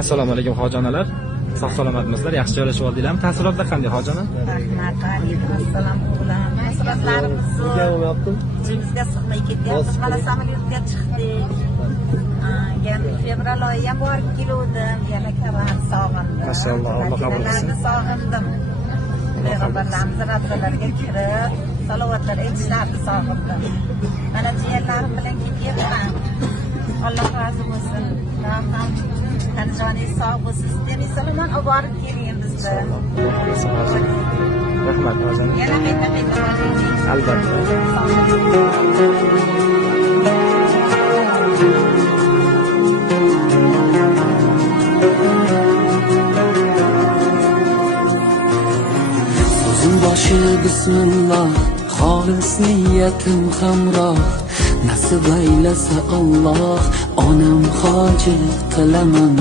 Assalomu alaykum hojonalar. Sog' salomatmisizlar? Yaxshi joylashib oldinglarmi? Ta'sirotlar qanday hojona? Rahmat, alaykum assalom o'g'lim. Ta'sirotlarimiz zo'r. Jimizga sig'may ketyapmiz. Mana samolyotga chiqdik. Yana fevral oyida ham borib keluvdim. Yana karam sog'indim. Maşalloh, Alloh qabul qilsin. Sog'indim. Payg'ambarlarimiz ravzalariga kirib, salovatlar aytishlarini sog'indim. Mana jiyanlarim bilan ketyapman. Alloh rozi bo'lsin. Rahmat. Qanjoningiz sog' bo'lsin. Demak, salomon olib borib keling bizni. Rahmat hojona. Yana qayta boring. Albatta. So'zim boshi bismillah, xolis niyatim hamroh. Nasib aylasa Alloh, onam hoji qilaman.